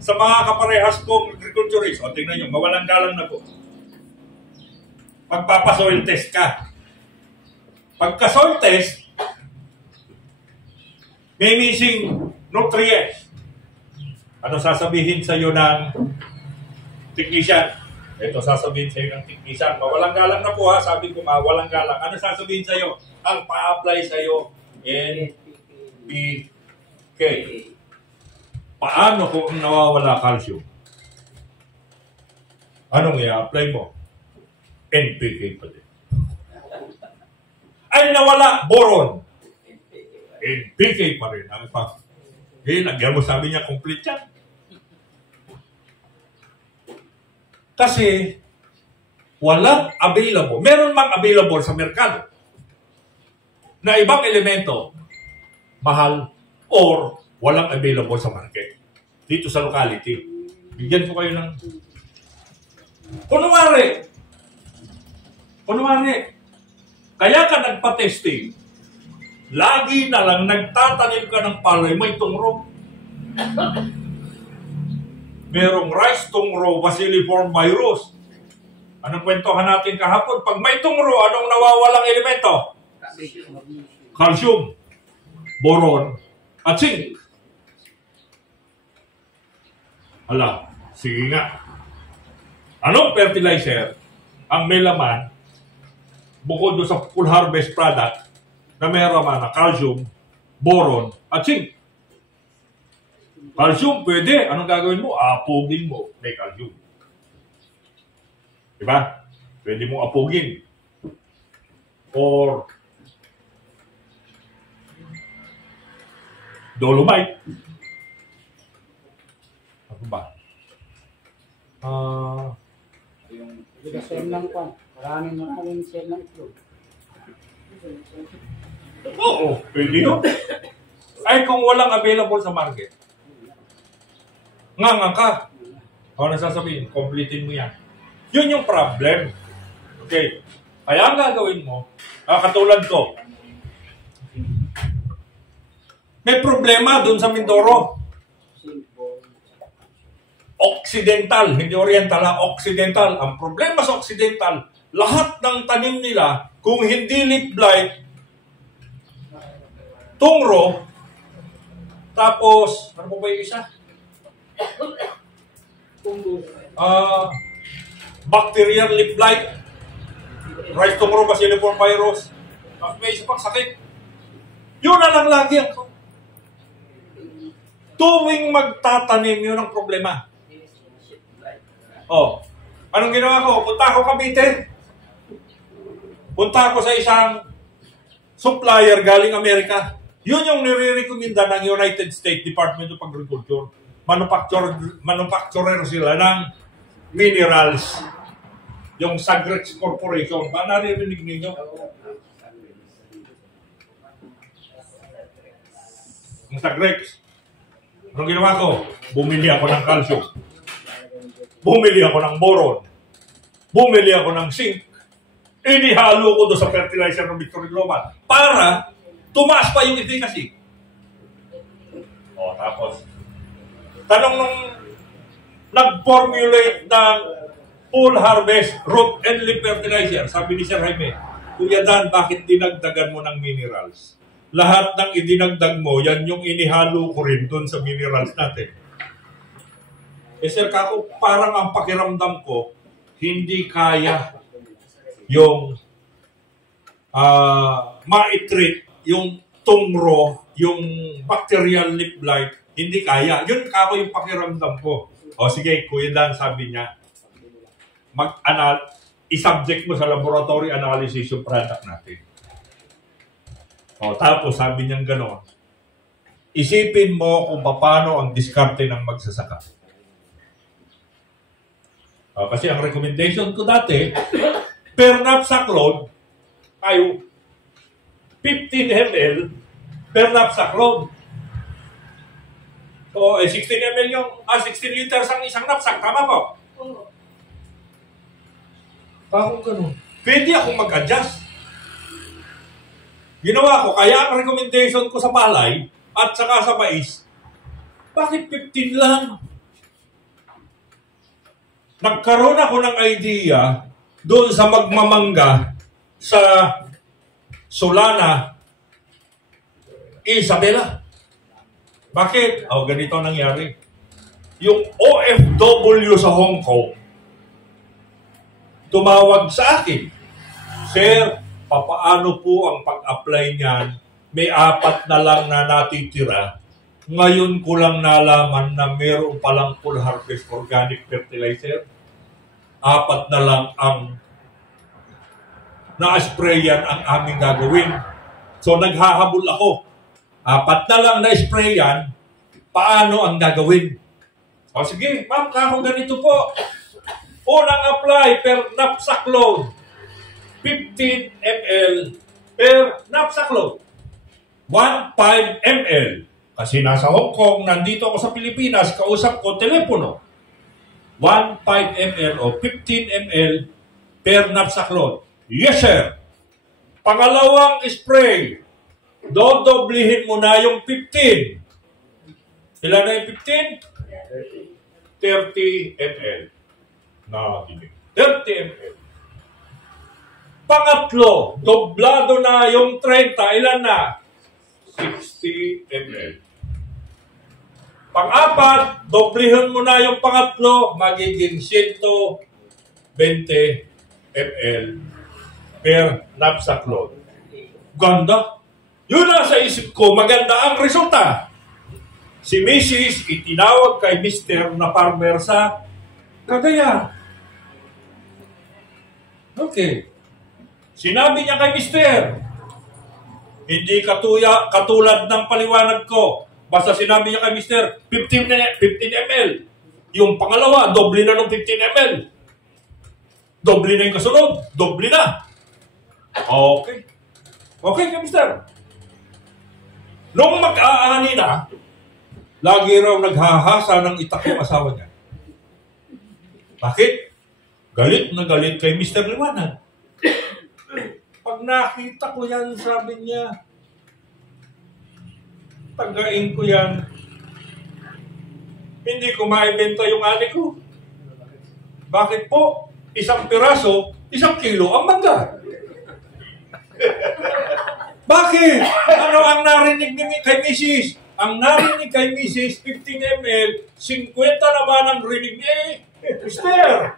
Sa mga kaparehas kong agriculturist, o tingnan nyo, mawalang galang na po. Magpapasoil test ka. Pagka soil test, may missing nutrients. Ano sasabihin sa iyo ng technician? Ito sasabihin sa iyo ng technician. Mawalang galang na po ha, sabi ko mawalang galang. Ano sasabihin sa iyo? Ang pa-apply sa iyo, NPK. Paano kung nawawala calcium? Anong i-apply mo? NPK pa din. Ay nawala, boron. NPK pa rin. Ang pa. Lagyan mo, sabi niya, complete yan. Kasi, walang available. Meron mang available sa merkado na ibang elemento, mahal, or walang available sa market. Dito sa locality. Bigyan ko kayo ng... Kunwari, kaya ka nagpa-testing, lagi na lang nagtatanim ka ng palay, may tungro. Merong rice tungro, bacilliform virus. Anong kwentuhan natin kahapon? Pag may tungro, anong nawawalang elemento? Calcium, boron, at zinc. Hala, sige nga. Anong fertilizer ang may laman bukod doon sa full harvest product na may laman na calcium, boron, at zinc? Calcium, pwede. Anong gagawin mo? Apugin mo. May calcium. Diba? Pwede mo apugin. Or dolomite. Ano ba? Yung sell ng kwan. Maraming sell ng itlog. Oo, pwede yun. Ay, kung walang available sa market, nga ka. Ako nasasabihin, completein mo yan. Yun yung problem. Okay. Kaya ang gagawin mo, katulad ko, may problema dun sa Mindoro. Occidental, hindi Oriental, Occidental. Ang problema sa Occidental, lahat ng tanim nila, kung hindi leaf blight, tungro, tapos, ano po ba yung isa? Bacterial leaf blight, rice tungro, bacilliform virus, tapos may isa pang sakit. Yun na lang lagi ang tuwing magtatanim, yun ang problema. Oh, anong ginawa ko? Punta ako Cavite. Punta ako sa isang supplier galing Amerika. Yun yung nire-recommenda ng United States Department of Agriculture. Manufacturer sila ng minerals. Yung Sagrex Corporation. Ba naririnig ninyo? Yung Sagrex. Anong ginawa ko? Bumili ako ng calcium. Bumili ako ng boron. Bumili ako ng zinc. Inihalo ko doon sa fertilizer ng Victory Global para tumaas pa yung efficacy. O, tapos, tanong nung nag-formulate ng full harvest root and leaf fertilizer, sabi ni Sir Jaime, Kuya Dan, bakit dinagdagan mo ng minerals? Lahat ng idinagdag mo, yan yung inihalo ko rin doon sa minerals natin. Sir Kako, parang ang pakiramdam ko, hindi kaya yung ma-treat yung tungro, yung bacterial leaf blight, hindi kaya. Yun kako yung pakiramdam ko. O sige, Kuya Dan, sabi niya, i-subject mo sa laboratory analysis yung product natin. O tapos sabi niya gano'n, isipin mo kung paano ang diskarte ng magsasaka. Kasi ang recommendation ko dati, per knapsack load, ay 15 ml per knapsack load. So, 16 ml yung, 16 liters ang isang knapsack, tama po? Oo. Bakit ganun? Pwede akong mag-adjust. Ginawa ko, kaya ang recommendation ko sa palay at saka sa mais, Bakit 15 lang? Nagkaroon ako ng idea doon sa magmamangga sa Solana, Isabela. Bakit? Ganito nangyari. Yung OFW sa Hong Kong, tumawag sa akin, Sir, papaano po ang pag-apply niyan? May 4 na lang na natitira. Ngayon ko lang nalaman na meron palang full harvest organic fertilizer. 4 na lang ang na-sprayan ang aming gagawin. So naghahabol ako. 4 na lang na-sprayan, paano ang gagawin? O sige, ma'am, kako ganito po. Unang apply per knapsack load. 15 ml per knapsack load. 1.5 ml. Kasi nasa Hong Kong, nandito ako sa Pilipinas, kausap ko telepono. 1.5 ml o 15 ml per knapsack load. Yes, sir. Pangalawang spray, dodoblihin mo na yung 15. Ilan na yung 15? 30 ml. Nadinig. 30 ml. Pangatlo, doblado na yung 30. Ilan na? 60 ml. Pang-apat, doblihin mo na yung pangatlo, magiging 120 ml per knapsack load. Ganda. Yun na sa isip ko, maganda ang resulta. Si Mrs. itinawag kay Mr. na farmer sa Cagayan. Okay. Sinabi niya kay Mr. Hindi katulad ng paliwanag ko. Basta sinabi niya kay Mr. 15 ml. Yung pangalawa, doble na ng 15 ml. Doble na yung kasunod. Doble na. Okay. Okay kay Mr. Nung mag-aani na, lagi raw naghahasa ng itak yung asawa niya. Bakit? Galit na galit kay Mr. Liwanag. Pag nakita ko yan, sabi niya, tagain ko yan. Hindi ko maibenta yung ani ko. Bakit po? 1 piraso, 1 kilo ang mangga. Bakit? Ano ang narinig kay Mrs.? Ang narinig kay Mrs. 15 ml, 50 naman ang rinig niya. Mister,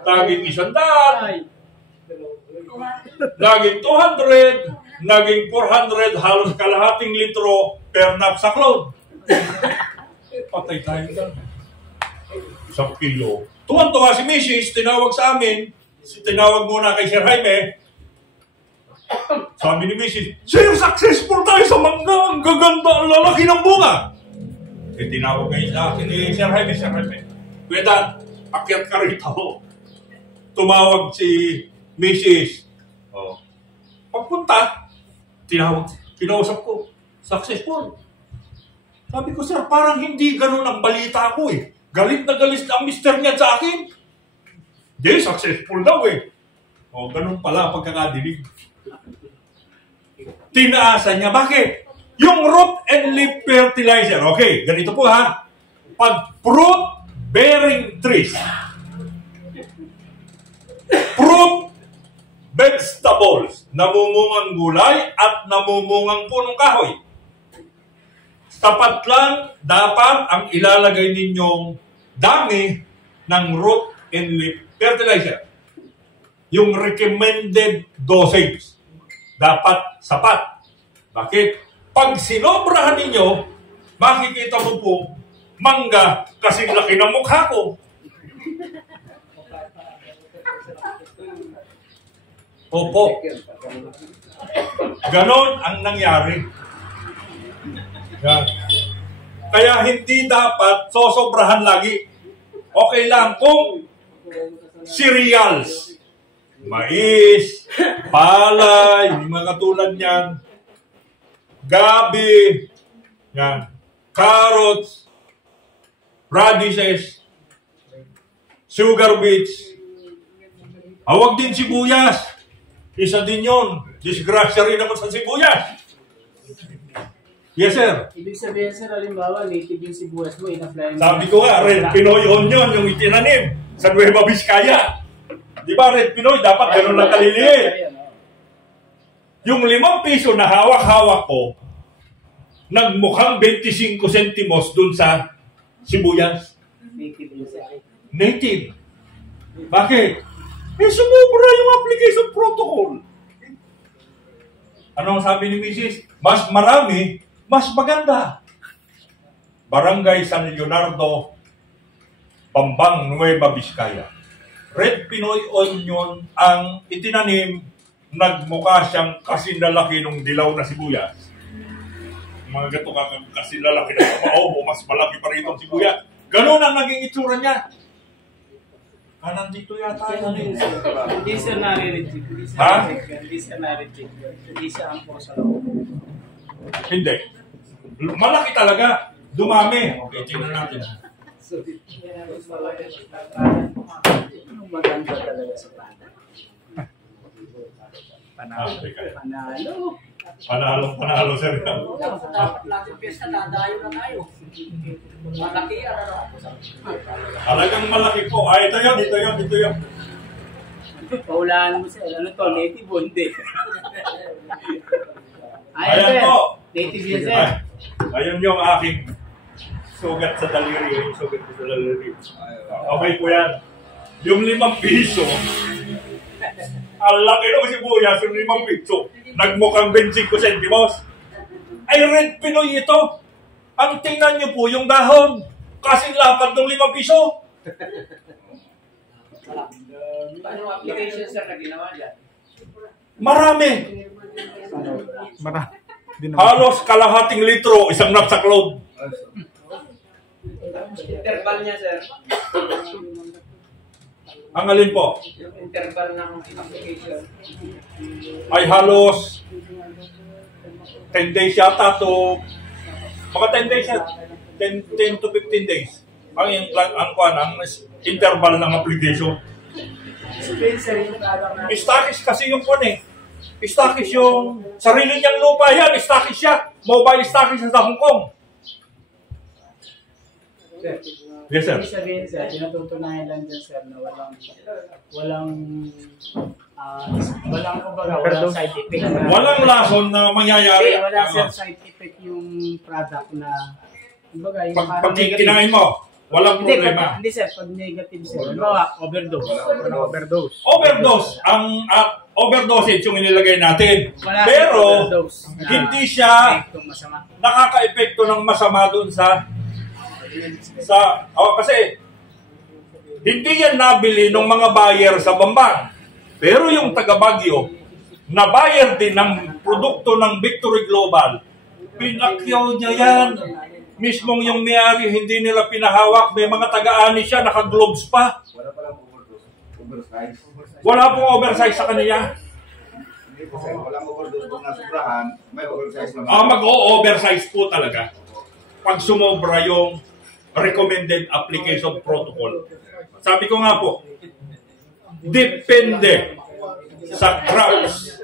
taging 100, naging 200, naging 400, halos kalahating litro per knapsack load. Patay tayo dyan. 1 kilo. Tuwan-tuwa si Mrs. Tinawag sa amin. Tinawag muna kay Sir Jaime. Sabi ni Mrs. Sir, successful tayo sa mangga. Ang gaganda, ang lalaki ng bunga. Tinawag ngayon sa akin ni Sir Jaime. Sir Jaime, Kuya, akyat ka rito. Tumawag si Mrs. Pagpunta, kinausap ko. Successful. Sabi ko, sir, parang hindi ganun ang balita ko eh. Galit na galit ang mister niya sa akin. Hindi, successful daw eh. Ganun pala pagkakadinig. Tinaasan niya. Bakit? Yung root and leaf fertilizer. Okay, ganito po ha. Pag fruit-bearing trees, fruit vegetables, namumungang gulay at namumungang punong kahoy. Tapat lang dapat ang ilalagay ninyong dami ng root and leaf fertilizer. Yung recommended dosage. Dapat sapat. Bakit? Pag sinobrahan ninyo, makikita mo po, mangga kasing laki ng mukha ko. Opo. Ganon ang nangyari. Yan. Kaya hindi dapat sosobrahan lagi. Okay lang kung cereals, mais, palay, yung mga katulad niyan, gabi, yan, carrots, radishes, sugar beets, awag din sibuyas. Isa din yun. Disgrasya rin naman sa sibuyas. Yes, sir. Ibig sabihin, sir, halimbawa, native yung sibuyas mo, in-apply mo. Sabi ko nga, Red Pinoy onion yung itinanim sa Nueva Vizcaya. Di ba, Red Pinoy, dapat ganun lang kaliliit. Yung 5 piso na hawak-hawak ko, nagmukhang 25 centimos dun sa sibuyas. Native yun, sir. Native. Bakit? Sumubra yung application protocol. Ano ang sabi ni Mrs.? Mas marami, mas maganda. Barangay San Leonardo, Pambang, Nueva Vizcaya. Red Pinoy onion ang itinanim, nagmukha siyang kasinlalaki ng dilaw na sibuyas. Mga gato kasinlalaki na kapao, mas malaki pa rin itong sibuyas. Ganun ang naging itsura niya. Nandito yata yun eh. Hindi siya nare-reject. Ha? Hindi siya nare-reject. Hindi siya ang sa loob. Hindi. Malaki talaga. Dumami. Okay, tingnan natin. Maganda talaga sa bata. Panalo. Panalo, sir. Dapat lagi piyesta, dadayo na tayo. Malaki yan, ano? Talagang malaki po. Ito yun. Paulaan mo sir. Ano to? Native o hindi? Ayan sir. po. Native yun, sir. Ayun yung aking sugat sa daliri. Okay po yan. Yung 5 piso, ang laki ng sibuyas, yung 5 piso, nagmukhang 25 centimos. Ay, Red Pinoy ito. Ang tingnan niyo po yung dahon. Kasing lapad ng 5 piso. Paano application sir na ginawa dyan? Marami. Halos kalahating litro, isang knapsack load. Interval niya sir. Ang alin po? Yung interval ng application. Ay halos 10 days yata to mga 10 days yan. 10 to 15 days. Ang interval ng application. Stakis kasi yung kwan eh. Stakis yung sarili niyang lupa yan. Stakis siya. Mobile stakis sa Hong Kong. Sir, Yes, sir. ibig sabihin, sir, pinatutunayan lang dyan, sir, na walang side effect. Walang lason na mangyayari. Hindi, wala sir side effect yung product na, kumbaga, yung Pag kinain mo, walang problema. Hindi, sir, pag negative, sir, overdose. Overdose. Ang overdosage yung inilagay natin. Wala Pero, overdose. hindi siya Masama. nakaka-epekto ng masama dun kasi hindi yan nabili ng mga buyer sa Bambang. Pero yung taga Baguio, na buyer din ng produkto ng Victory Global, pinakyaw niya yan. Mismong yung may-ari, hindi nila pinahawak. May mga taga-ani siya, naka-gloves pa. Wala palang oversize. Wala pong oversize sa kanila. Walang overdose kung nasubrahan, may oversize naman. Mag-o-oversize po talaga. Pag sumobra yung recommended application protocol. Sabi ko nga po, depende sa crops